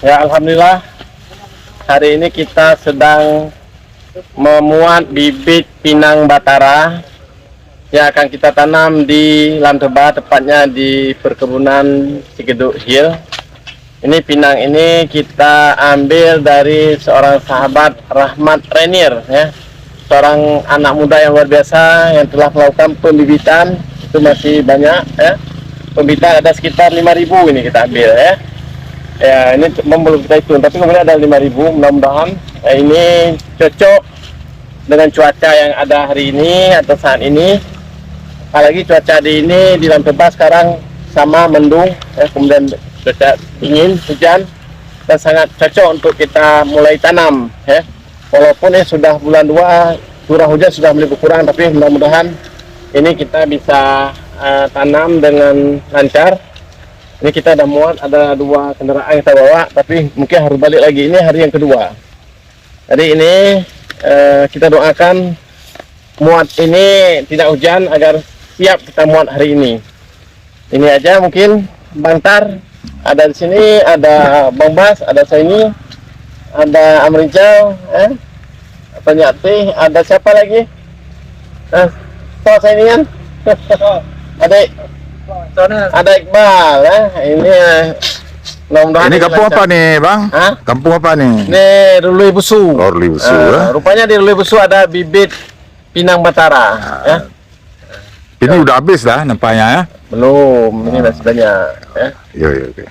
Ya, alhamdulillah hari ini kita sedang memuat bibit pinang batara yang akan kita tanam di Lanteba, tepatnya di perkebunan Cigeduk Hill. Ini pinang ini kita ambil dari seorang sahabat, Rahmat Renir, ya, seorang anak muda yang luar biasa yang telah melakukan pembibitan. Itu masih banyak, ya. Pembibitan ada sekitar 5.000 ini kita ambil, ya. Ya, ini belum kita hitung, tapi kemudian ada 5.000. Mudah-mudahan ini cocok dengan cuaca yang ada hari ini atau saat ini. Apalagi cuaca di Lanteba sekarang sama mendung, ya, kemudian cuaca dingin, hujan, dan sangat cocok untuk kita mulai tanam, ya. Walaupun ini sudah bulan 2, curah hujan sudah mulai berkurang, tapi mudah-mudahan ini kita bisa tanam dengan lancar. Ini kita ada muat, ada 2 kendaraan yang kita bawa, tapi mungkin harus balik lagi. Ini hari yang kedua. Jadi ini kita doakan muat ini tidak hujan agar siap kita muat hari ini. Ini aja mungkin Bantar ada di sini, ada Bang Bas, ada saya ini, ada Amrijal, Penyati, ada siapa lagi? Saya ini kan, adik. Ada Iqbal, ini ini kampung apa nih, Bang? Hah? Kampung apa nih? Ini Rului Busu. Oh, Rului Busu, rupanya di Rului Busu ada bibit pinang batara, ya. Ini udah habis dah nampaknya, ya? Belum, ini masih banyak, ya. Iya, oke.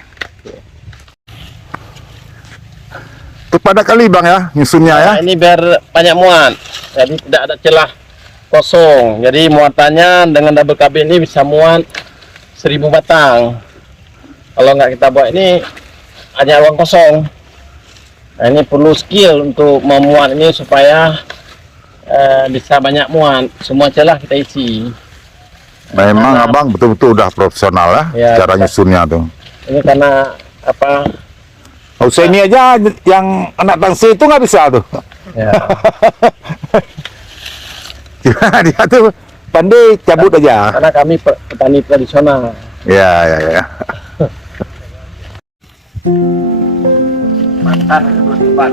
Itu pada kali, Bang, ya, nyusunnya, ya? Ini biar banyak muat, jadi tidak ada celah kosong. Jadi muatannya dengan double kabin ini bisa muat 1.000 batang. Kalau nggak kita buat ini hanya ruang kosong. Nah, ini perlu skill untuk memuat ini supaya bisa banyak muat. Semua celah kita isi. Memang Abang betul-betul udah profesional, ya, cara nyusunnya tuh. Ini karena apa? Usai ini aja yang anak tangsi itu nggak bisa tuh. Ya. Dia tuh pandai cabut aja. Karena kami petani tradisional. Ya. Mantan depan.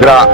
Gerak.